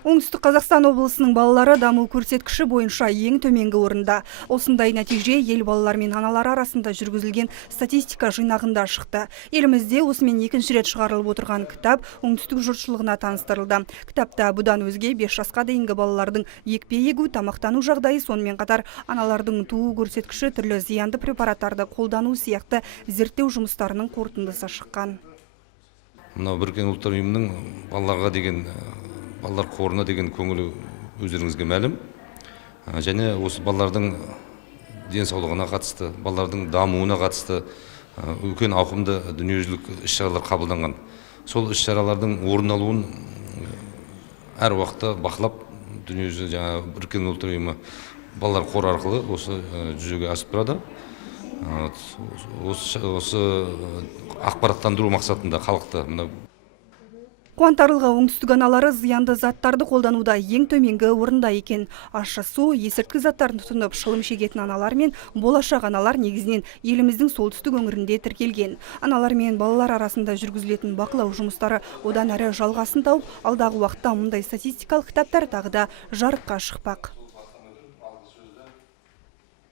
Оңтүстік Қазақстан облысының балалары даму көрсеткіші бойынша ең төменгі орында. Осындай нәтиже ел балалары мен аналары арасында жүргізілген статистика жинағында шықты. Елімізде осымен екінші рет шығарылып отырған кітап оңтүстік жұртшылығына таныстырылды. Кітапта бұдан өзге 5 жасқа дейінгі балалардың екпе егу, тамақтану жағдайы, сонымен қатар аналардың туу көрсеткіші, түрлі зиянды препараттарды қолдану сияқты зерттеу жұмыстарының қорытындысы шыққан. Мынау Біріккен ұлттар ұйымының балалар қорына деген көңілі өздеріңізге мәлім. Және осы балалардың денсаулығына қатысты, балалардың дамуына қатысты үлкен ауқымды дүниежүзілік іс-шаралар қабылданған. Сол іс-шаралардың орын алуын әр уақытта бақылап, дүниежүзілік Біріккен ұлттар ұйымы балалар қоры арқылы осы жүзеге асып тұрады. Осы ақпараттандыру мақсатында халықты Қуантарлығы, оңтүстік аналары зиянды заттарды қолдануда ең төменгі орында екен. Ащы су, есірткі заттарын тұтынып шылым шегетін аналар мен болашақ аналар негізінен еліміздің солтүстік өңірінде тіркелген. Аналар мен балалар арасында жүргізілетін бақылау жұмыстары одан әрі жалғасын тауып, алдағы уақытта мұндай статистикалық кітаптар тағы да жарыққа шықпақ.